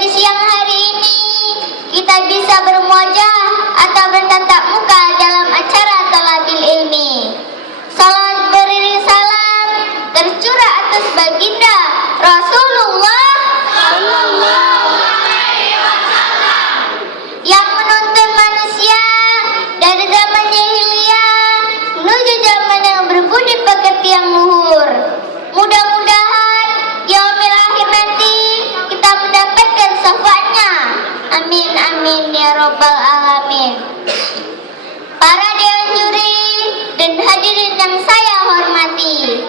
di siang hari ini kita bisa bermuajah atau bertatap muka dalam acara Talabil Ilmi. Salat beriring salam tercurah atas baginda Rasulullah yang menuntun manusia dari zaman jahiliyah menuju zaman yang berbudi pekerti yang luhur. Mudah-mudahan yaumil akhir nanti kita mendapatkan syafaatnya. Amin amin ya rabbal alamin. Para dewan juri dan hadirin yang saya hormati,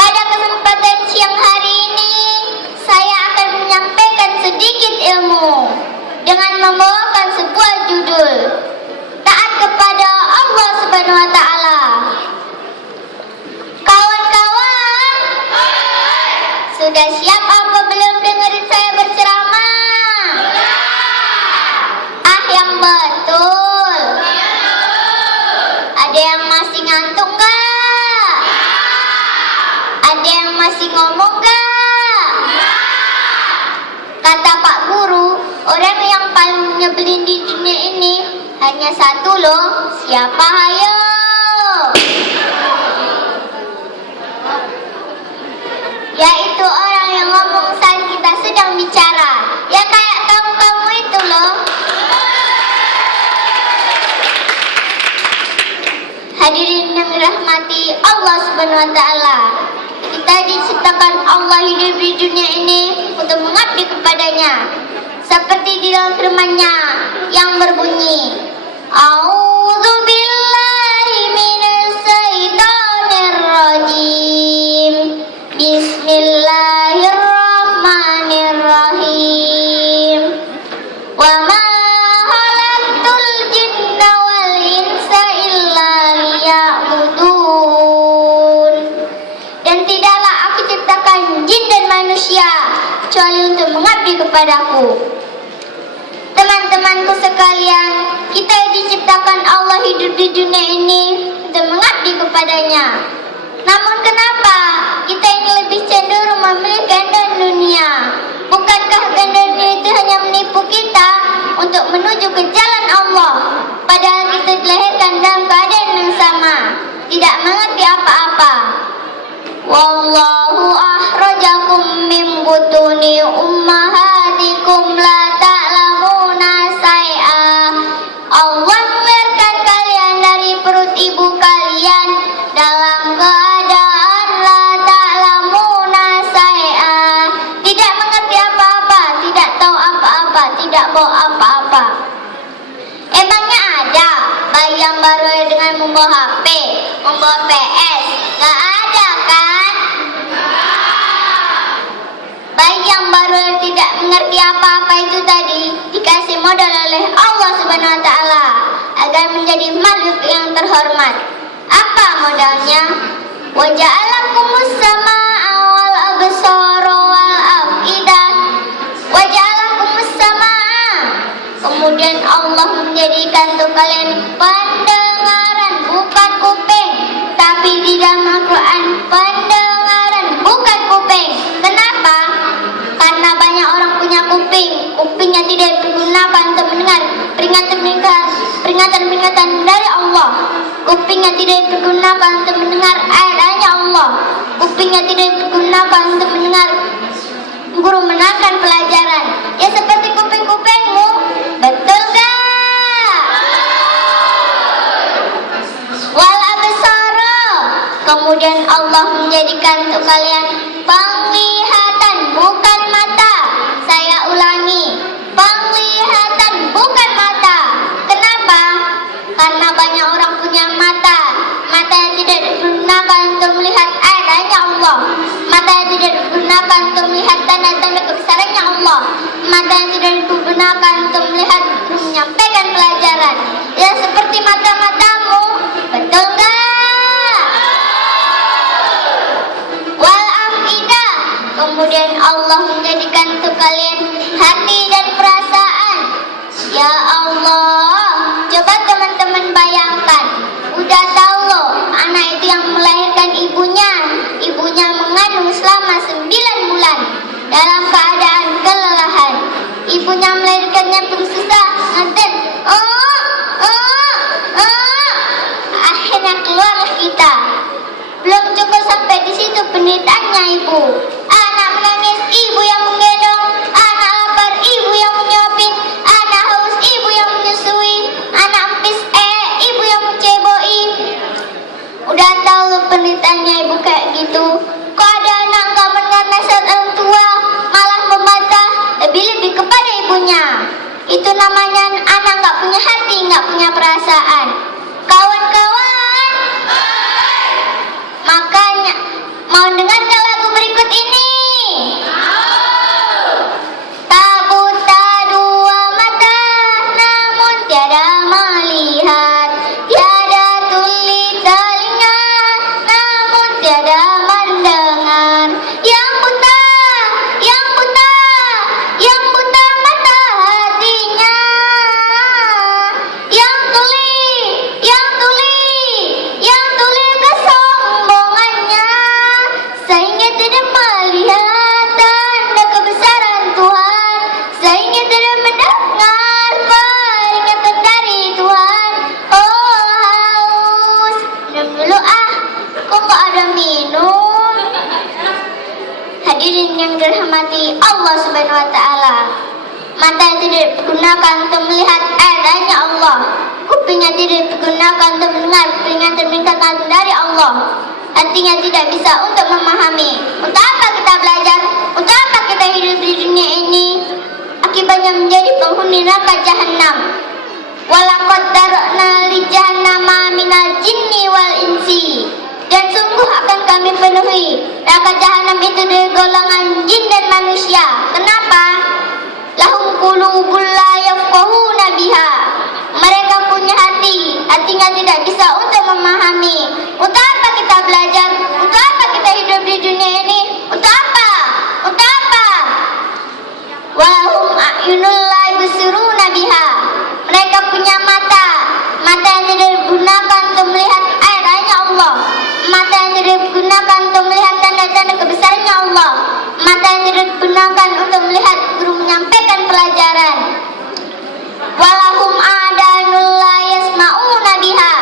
pada kesempatan siang hari ini saya akan menyampaikan sedikit ilmu dengan membawakan sebuah judul, taat kepada Allah Subhanahu wa taala. Kawan-kawan, sudah siap apa belum dengerin saya berceramah? Yang betul. Ada yang masih ngantuk gak? Ada yang masih ngomong gak? Kata Pak Guru, orang yang paling nyebelin di dunia ini hanya satu loh. Siapa hayo? Yaitu orang yang ngomong saat kita sedang bicara. Ya kayak kamu-kamu itu loh. Hadirin yang dirahmati Allah Subhanahu wa taala. Kita diciptakan Allah hidup di dunia ini untuk mengabdi kepadanya. Seperti di dalam firman-Nya yang berbunyi, A'udzubillahi minasyaitonir rajim. Bismillahirrahmanirrahim. Wa ma khalaqtul jinna wal insa illa liya'budun. Dan tidaklah aku ciptakan jin dan manusia kecuali untuk mengabdi kepadaku. Teman-temanku sekalian, kita diciptakan Allah hidup di dunia ini untuk mengabdi kepadanya. Namun kenapa kita ini lebih cenderung memilih kehendak dunia? Bukankah kehendak dunia itu hanya menipu kita untuk menuju ke jalan Allah? Padahal kita dilahirkan dalam keadaan yang sama, tidak mengerti apa-apa. Wallahu akhrajakum min butuni ummahatikum la ta'lamuna syai'a. Allah mengeluarkan kalian dari perut ibu kalian dalam keadaan la ta'lamuna syai'a, tidak mengerti apa-apa, tidak tahu apa-apa, tidak bawa apa-apa. Emangnya ada bayi yang baru dengan membawa HP, membawa PS? Gak ada kan? Bayi yang baru yang tidak mengerti apa-apa itu tadi dikasih modal oleh Allah Subhanahu wa taala agar menjadi makhluk yang terhormat. Apa modalnya? Wa ja'alakumus samaa'a wal absara wal afidah. Wa ja'alakumus samaa'a. Kemudian Allah menjadikan untuk kalian pendengaran, bukan kuping. Tapi di dalam Al-Quran pendengaran, bukan kuping. Kenapa? Karena banyak orang punya kuping, kupingnya tidak digunakan untuk mendengar peringatan-peringatan dari Allah. Kupingnya tidak digunakan untuk mendengar ayat-ayat Allah. Kupingnya tidak digunakan untuk mendengar guru menerangkan pelajaran. Ya seperti kuping-kupingmu, betul gak? Wal absara. Kemudian Allah menjadikan untuk kalian penglihatan, bukan mata. Saya ulangi, penglihatan bukan mata. Kenapa? Karena banyak orang punya mata yang tidak digunakan untuk melihat ayat-ayat Allah, mata yang tidak digunakan untuk melihat tanda-tanda kebesarannya Allah, mata yang tidak digunakan untuk melihat menyampaikan pelajaran. Ya seperti mata-matamu, betul gak? Wal afidah. Kemudian Allah menjadikan untuk kalian hati dan perasaan. Ya Allah, coba teman-teman bayangkan, udah tahu loh anak itu yang melahirkan ibunya mengandung selama 9 bulan dalam keadaan kelelahan. Itu namanya anak nggak punya hati, nggak punya perasaan. Kawan-kawan, makanya mau dengarkan lagu berikut ini? Tak buta dua mata, namun tiada melihat. Tiada tuli telinga, namun tiada mendengar. Yang buta, yang buta, yang buta mata hatinya. Yang tuli, yang tuli, yang tuli kesombongannya. Sehingga tidak melihat tanda kebesaran Tuhan, sehingga tidak mendengar peringatan dari Tuhan. Oh haus, minum dulu ah, kok nggak ada minum? Hadirin yang dirahmati Allah Subhanahu wa Ta'ala, mata yang tidak digunakan untuk melihat ayat-ayatnya Allah, kuping yang tidak digunakan untuk mendengar peringatan-peringatan dari Allah, hatinya tidak bisa untuk memahami. Untuk apa kita belajar? Untuk apa kita hidup di dunia ini? Akibatnya menjadi penghuni neraka jahanam. Walaqad dara'na li jahannama minal jinni wal insi. Dan sungguh akan kami penuhi neraka jahanam itu dari golongan jin dan manusia. Kenapa? Lahum qulubul la yafqahuna biha. Mereka punya hati, hatinya tidak bisa untuk memahami. Untuk apa kita belajar? Untuk apa kita hidup di dunia ini? Untuk apa? Untuk apa? Walahum a'yunul la yubsiruna biha. Mereka punya mata, mata yang tidak digunakan untuk melihat ayat-ayatnya Allah, mata yang tidak digunakan untuk melihat tanda-tanda kebesarannya Allah, mata yang tidak digunakan untuk melihat guru menyampaikan pelajaran. Walahum adanul la yasma'una biha.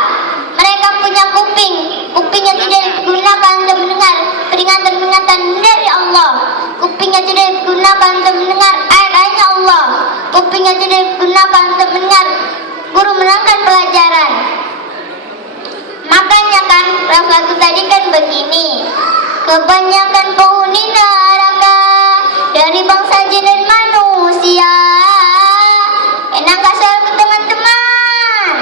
Mereka punya kuping, kupingnya tidak digunakan untuk mendengar peringatan-peringatan dari Allah, kupingnya tidak digunakan untuk mendengar ayat-ayatnya Allah, kupingnya tidak digunakan untuk mendengar guru menerangkan pelajaran. Makanya kan lagu tadi kan begini, kebanyakan penghuni neraka dari bangsa jin dan manusia. Enak gak soalku teman-teman?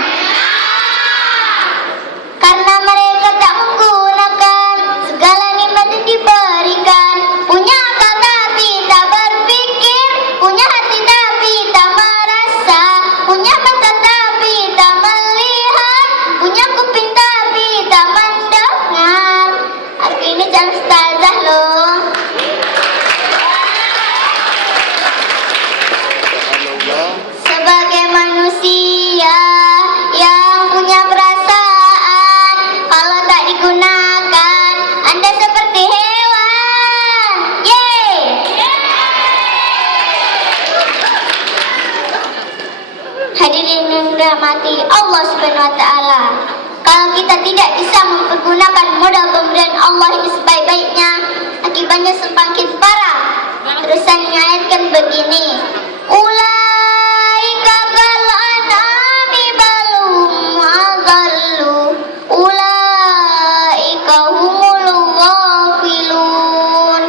Karena mereka tak menggunakan segala nikmat yang diberikan. Punya akal tapi tak berpikir, punya hati tapi tak merasa, punya mata tapi tak melihat, punya kuping tapi tak mendengar. Aku ini jangan ustazah loh. Sebagai manusia yang punya perasaan, kalau tak digunakan, Anda seperti hewan. Yeay! Hadirin yang dirahmati Allah Subhanahu wa Ta'ala, kalau kita tidak bisa mempergunakan modal pemberian Allah ini sebaik-baiknya, akibatnya semakin parah. Terusannya ayatkan begini, ulaika kal an'ami bal hum adallu, ulaika humul ghafilun.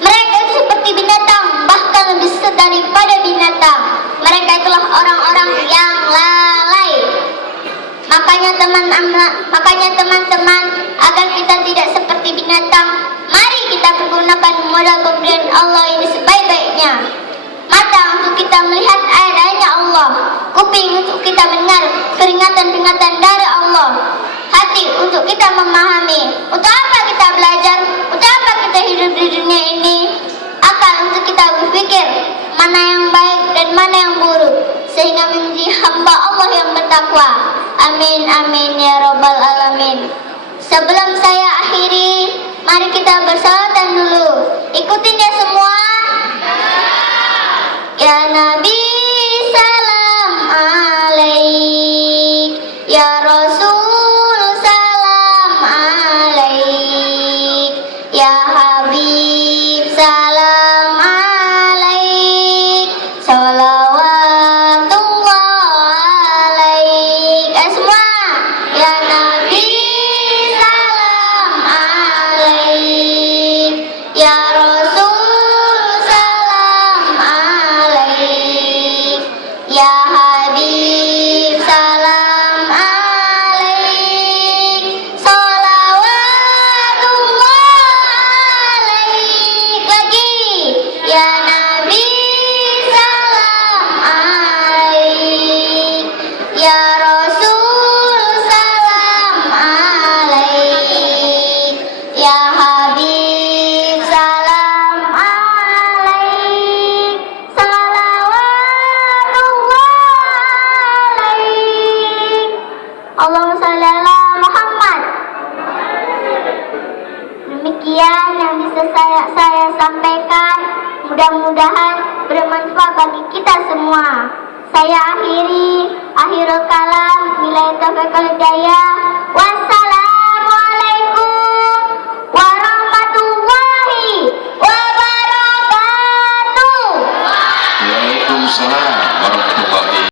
Mereka itu seperti binatang, bahkan lebih sesat daripada binatang. Mereka itulah orang-orang yang lalai. Makanya teman-teman, agar kita tidak seperti binatang, mari kita pergunakan modal pemberian Allah ini sebaik-baiknya. Mata untuk kita melihat ayat-ayatnya Allah, kuping untuk kita mendengar peringatan-peringatan dari Allah, hati untuk kita memahami. Untuk apa kita belajar? Untuk apa kita hidup di dunia ini? Akal untuk kita berpikir mana yang baik dan mana yang buruk, sehingga menjadi hamba Allah yang bertakwa. Amin amin ya rabbal alamin. Sebelum saya akhiri, mari kita bersalawatan dulu. Ikutin ya semua. Ya Nabi salam alaik, ya Rasul salam alaik, ya Habib salam alaik, salawatullah alaik. Semua ya Nabi salam alaik, ya Rasul salam alaik. Sekian yang bisa saya sampaikan. Mudah-mudahan bermanfaat bagi kita semua. Saya akhirul kalam. Billahi taufiq wal hidayah.